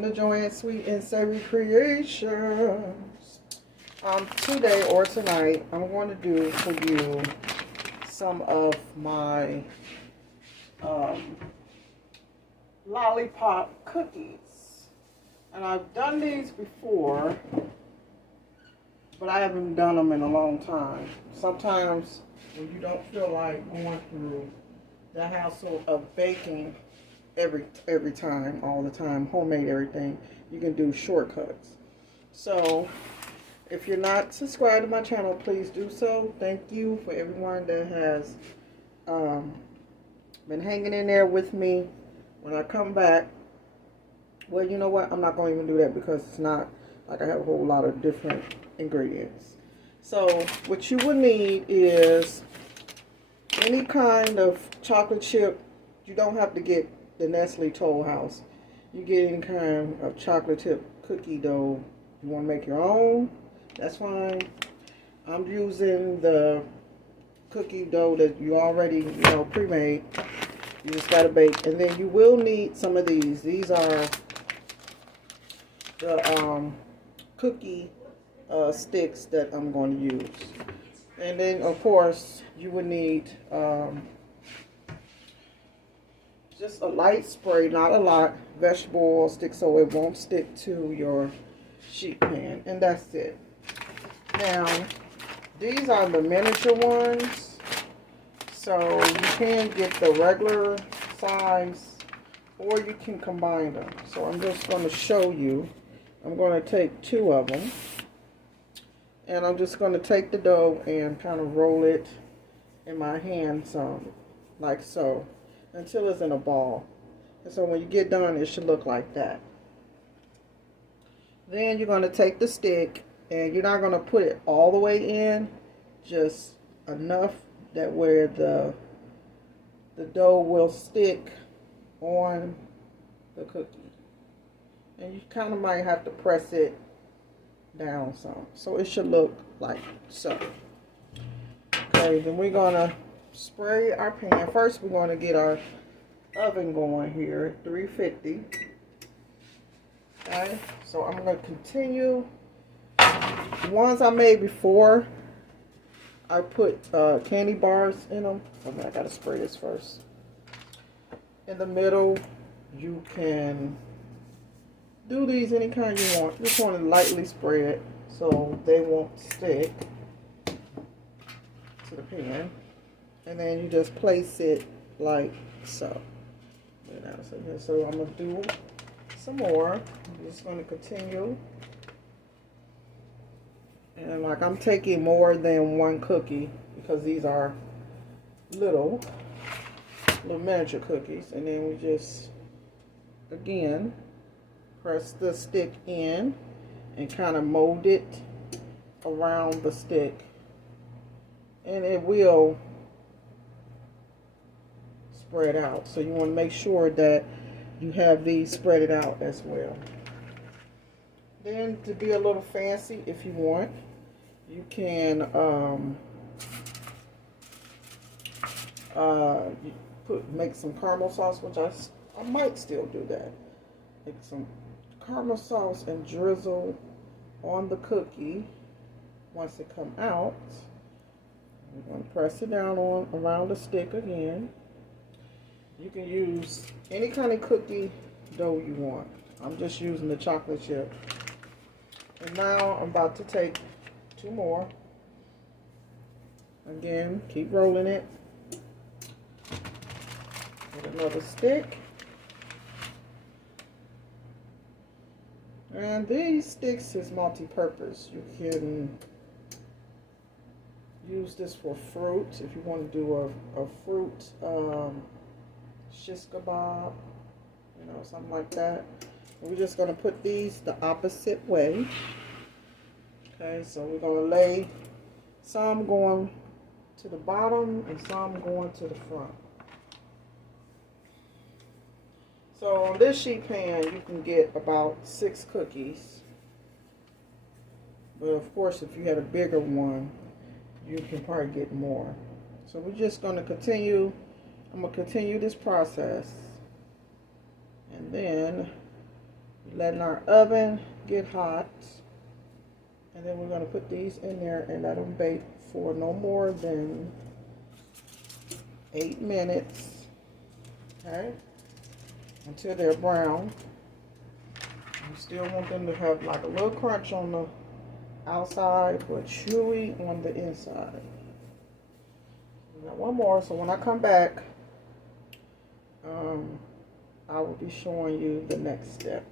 Welcome to Joanne's Sweet and Savory Creations. Today or tonight, I'm going to do for you some of my lollipop cookies. And I've done these before, but I haven't done them in a long time. Sometimes when you don't feel like going through the hassle of baking every time, all the time, homemade everything, you can do shortcuts. So if you're not subscribed to my channel, please do so. Thank you for everyone that has been hanging in there with me. When I come back, well, you know what, I'm not going to even do that because it's not like I have a whole lot of different ingredients. So what you will need is any kind of chocolate chip. You don't have to get the Nestle Toll House. You get any kind of chocolate chip cookie dough. You want to make your own, that's fine. I'm using the cookie dough that you already, pre-made. You just got to bake. And then you will need some of these. These are the cookie sticks that I'm going to use. And then, of course, you would need just a light spray, not a lot, vegetable oil stick so it won't stick to your sheet pan. And that's it. Now, these are the miniature ones. So you can get the regular size or you can combine them. So I'm just going to show you. I'm going to take 2 of them. And I'm just going to take the dough and kind of roll it in my hand some, like so, until it's in a ball. And so when you get done, it should look like that. Then you're going to take the stick, and you're not going to put it all the way in, just enough that where the dough will stick on the cookie. And you kind of might have to press it down some. So it should look like so. Okay, then we're going to spray our pan. First, we're going to get our oven going here at 350. Okay, so I'm going to continue. The ones I made before, I put candy bars in them. Okay, I got to spray this first. In the middle, you can do these any kind you want. You just want to lightly spray it so they won't stick to the pan. And then you just place it like so. So I'm going to do some more. I'm just going to continue. And like I'm taking more than 1 cookie because these are little miniature cookies. And then we just, again, press the stick in and kind of mold it around the stick. And it will spread out. So you want to make sure that you have these spread out as well. Then to be a little fancy, if you want, you can make some caramel sauce, which I might still do that. Make some caramel sauce and drizzle on the cookie. Once it come out, we're going to press it down around the stick again. You can use any kind of cookie dough you want. I'm just using the chocolate chip. And now I'm about to take 2 more. Again, keep rolling it. Get another stick. And these sticks is multi-purpose. You can use this for fruit if you want to do a fruit shish kebab, something like that. And we're just going to put these the opposite way. Okay, so we're going to lay some going to the bottom and some going to the front. So on this sheet pan, you can get about 6 cookies. But of course, if you had a bigger one, you can probably get more. So we're just going to continue. I'm going to continue this process. And then Letting our oven get hot. And then we're going to put these in there and let them bake for no more than 8 minutes. Okay? Until they're brown. You still want them to have like a little crunch on the outside, but chewy on the inside. We got one more, so when I come back, I will be showing you the next step.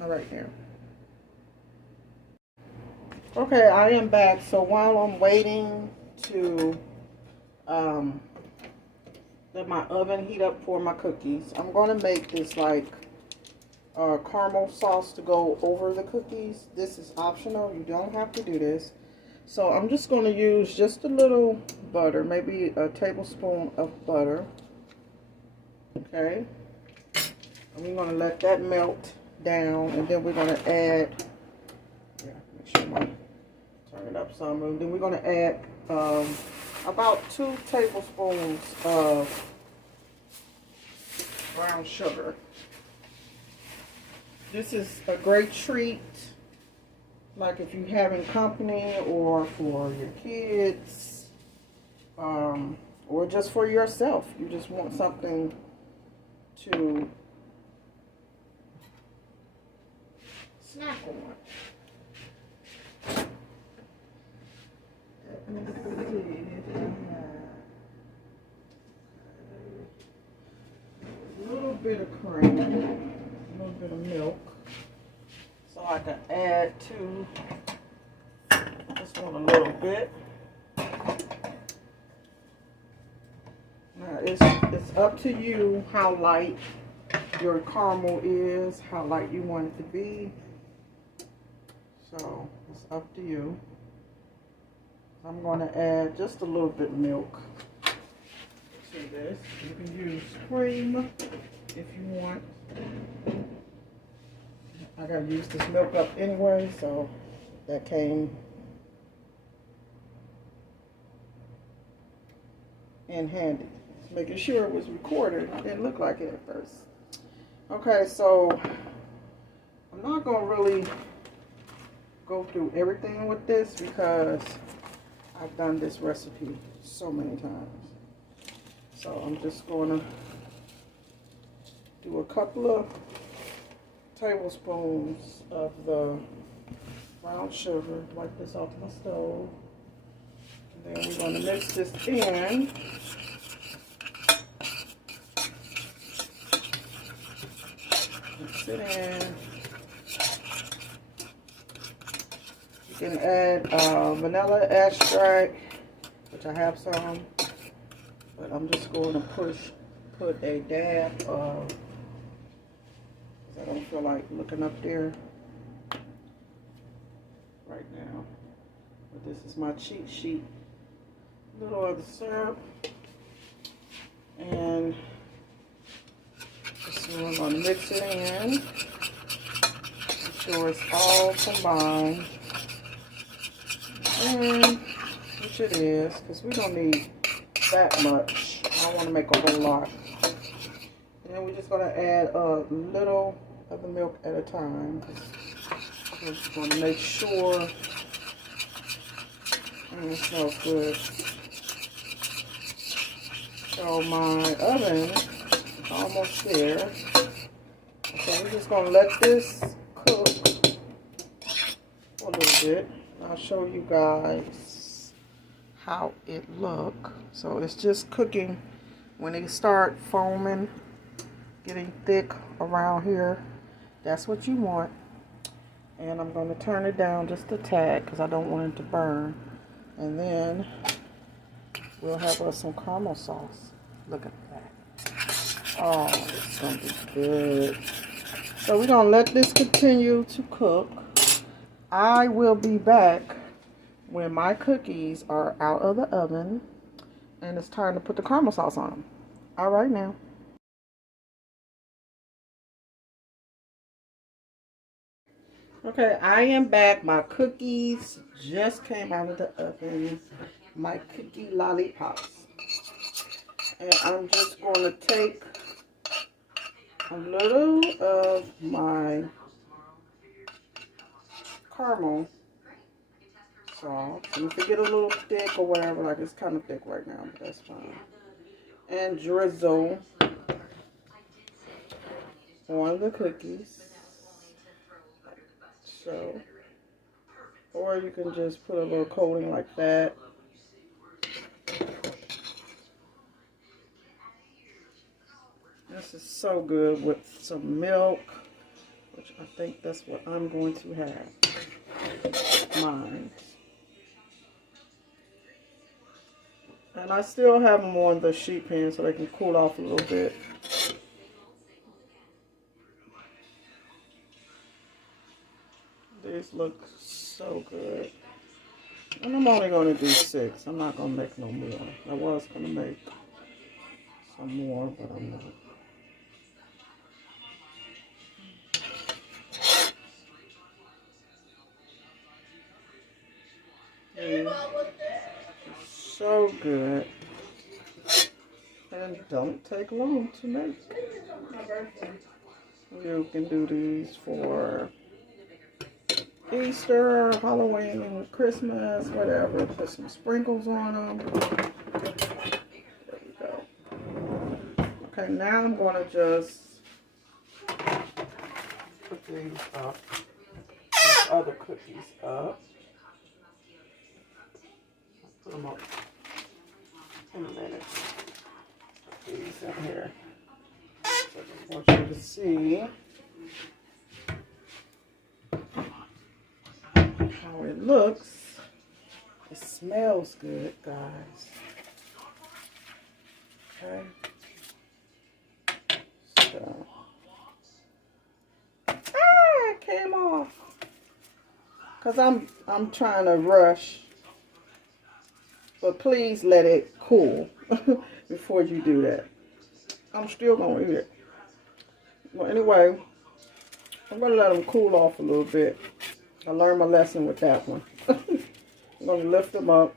All right, now. Okay, I am back. So while I'm waiting to let my oven heat up for my cookies, I'm going to make this like caramel sauce to go over the cookies. This is optional. You don't have to do this. So I'm just going to use just a little butter, maybe a tablespoon of butter. Okay. And we're going to let that melt down, and then we're going to add, make sure I turn it up some, and then we're going to add about 2 tablespoons of brown sugar. This is a great treat, like if you're having company or for your kids, or just for yourself. You just want something to snack on. A little bit of cream, a little bit of milk, so I can add to this one a little bit. Now it's up to you how light your caramel is, how light you want it to be. So it's up to you. I'm going to add just a little bit of milk to this. You can use cream if you want. I got to use this milk up anyway, so that came in handy. Just making sure it was recorded. It didn't look like it at first. Okay, so I'm not going to really go through everything with this because I've done this recipe so many times. So I'm just going to do a couple of tablespoons of the brown sugar, wipe this off my stove. And then we're going to mix this in. Mix it in. You can add vanilla extract, which I have some, but I'm just going to put a dab of, because I don't feel like looking up there right now. But this is my cheat sheet. A little of the syrup, and so I'm going to mix it in. Make sure it's all combined. And which it is, because we don't need that much. I don't want to make a whole lot. And then we're just going to add a little of the milk at a time. We're just going to make sure it smells good. So my oven is almost there. So we're just going to let this cook for a little bit. I'll show you guys how it look. So it's just cooking. When it start foaming, getting thick around here, that's what you want. And I'm going to turn it down just a tad because I don't want it to burn. And then we'll have us some caramel sauce. Look at that. Oh, it's going to be good. So we're going to let this continue to cook. I will be back when my cookies are out of the oven and it's time to put the caramel sauce on them. All right now. Okay, I am back. My cookies just came out of the oven. My cookie lollipops. And I'm just going to take a little of my caramel sauce. And if it get a little thick or whatever, like it's kind of thick right now, but that's fine. And drizzle on the cookies. So, or you can just put a little coating like that. This is so good with some milk, which I think that's what I'm going to have. Mine. And I still have them on the sheet pan so they can cool off a little bit. These look so good. And I'm only going to do 6. I'm not going to make no more. I was going to make some more, but I'm not. And so good. And don't take long to make. You can do these for Easter, Halloween, Christmas, whatever. Put some sprinkles on them. There we go. Okay, now I'm going to just put these up. These other cookies up. Put them up in a minute. Put these in here. So I just want you to see how it looks. It smells good, guys. Okay. So, it came off. Cause I'm trying to rush. But please let it cool before you do that. I'm still gonna eat it. Well, anyway, I'm gonna let them cool off a little bit. I learned my lesson with that one. I'm going to lift them up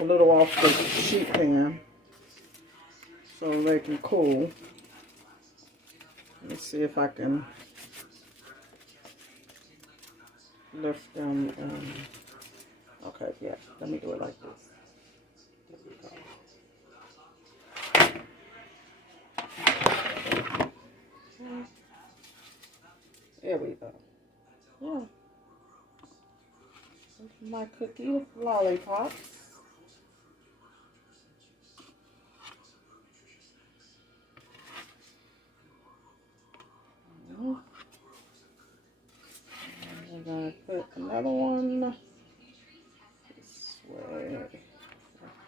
a little off the sheet pan so they can cool. Let's see if I can lift them. Okay, yeah, let me do it like this. There we go. Yeah. My cookie lollipops. I'm going to put another one this way, like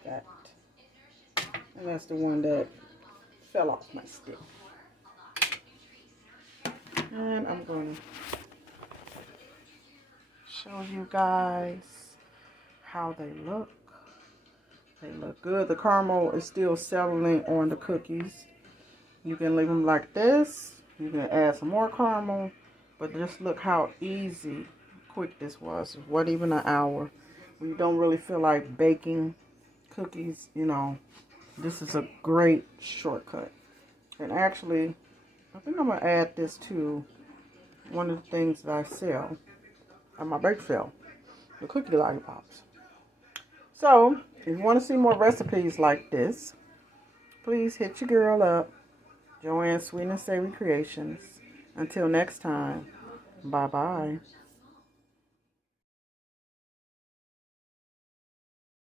that. And that's the one that fell off my stick. And I'm going to show you guys how they look. They look good. The caramel is still settling on the cookies. You can leave them like this. You can add some more caramel. But just look how easy, quick this was. It wasn't even an hour. When you don't really feel like baking cookies, you know, this is a great shortcut. And actually, I think I'm going to add this to one of the things that I sell at my bake sale. The cookie lollipops. So, if you want to see more recipes like this, please hit your girl up, Joanne's Sweet and Savory Creations. Until next time, bye-bye.